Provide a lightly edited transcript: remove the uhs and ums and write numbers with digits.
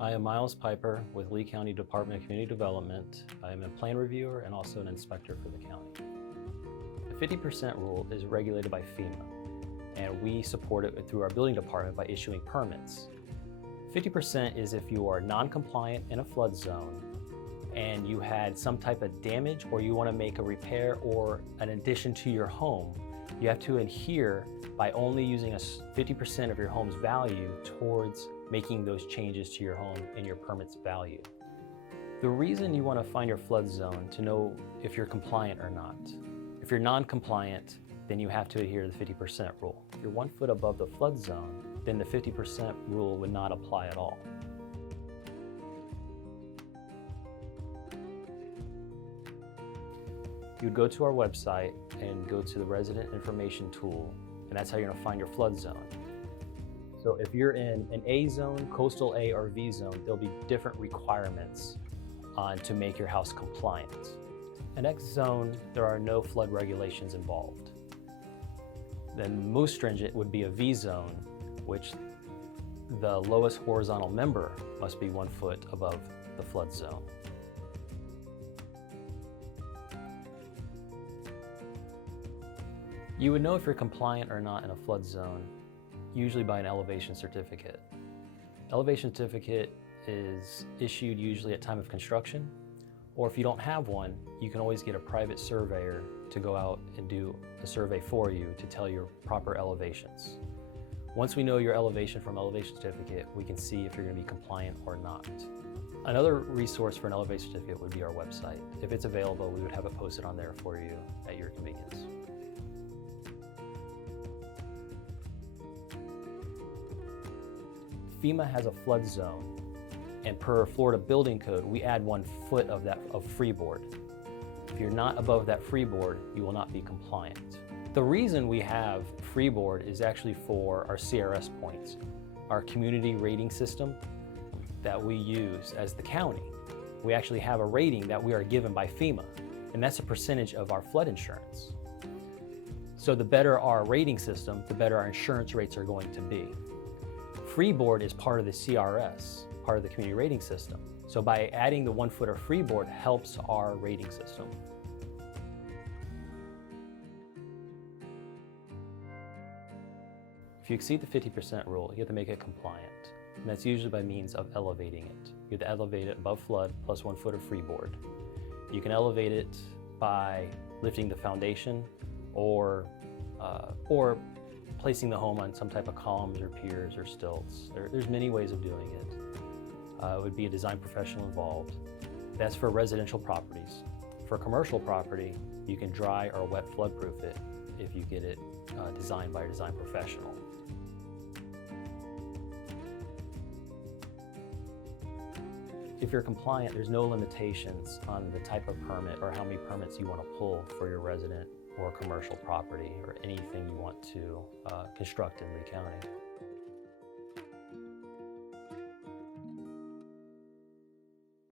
I am Miles Piper with Lee County Department of Community Development. I am a plan reviewer and also an inspector for the county. The 50% rule is regulated by FEMA, and we support it through our building department by issuing permits. 50% is if you are non-compliant in a flood zone and you had some type of damage or you want to make a repair or an addition to your home. You have to adhere by only using 50% of your home's value towards making those changes to your home in your permit's value. The reason you want to find your flood zone to know if you're compliant or not. If you're non-compliant, then you have to adhere to the 50% rule. If you're 1 foot above the flood zone, then the 50% rule would not apply at all. You'd go to our website and go to the resident information tool, and that's how you're going to find your flood zone. So if you're in an A zone, coastal A or V zone, there'll be different requirements to make your house compliant. An X zone, there are no flood regulations involved. Then most stringent would be a V zone, which the lowest horizontal member must be 1 foot above the flood zone. You would know if you're compliant or not in a flood zone usually by an elevation certificate. Elevation certificate is issued usually at time of construction, or if you don't have one, you can always get a private surveyor to go out and do a survey for you to tell your proper elevations. Once we know your elevation from elevation certificate, we can see if you're going to be compliant or not. Another resource for an elevation certificate would be our website. If it's available, we would have it posted on there for you at your convenience. FEMA has a flood zone, and per Florida building code, we add 1 foot of freeboard. If you're not above that freeboard, you will not be compliant. The reason we have freeboard is actually for our CRS points, our community rating system that we use as the county. We actually have a rating that we are given by FEMA, and that's a percentage of our flood insurance. So the better our rating system, the better our insurance rates are going to be. Freeboard is part of the CRS, part of the community rating system. So by adding the 1 foot of freeboard helps our rating system. If you exceed the 50% rule, you have to make it compliant. And that's usually by means of elevating it. You have to elevate it above flood plus 1 foot of freeboard. You can elevate it by lifting the foundation or placing the home on some type of columns or piers or stilts. There's many ways of doing it. It would be a design professional involved. That's for residential properties. For commercial property, you can dry or wet floodproof it if you get it designed by a design professional. If you're compliant, there's no limitations on the type of permit or how many permits you want to pull for your resident or commercial property or anything you want to construct in Lee County.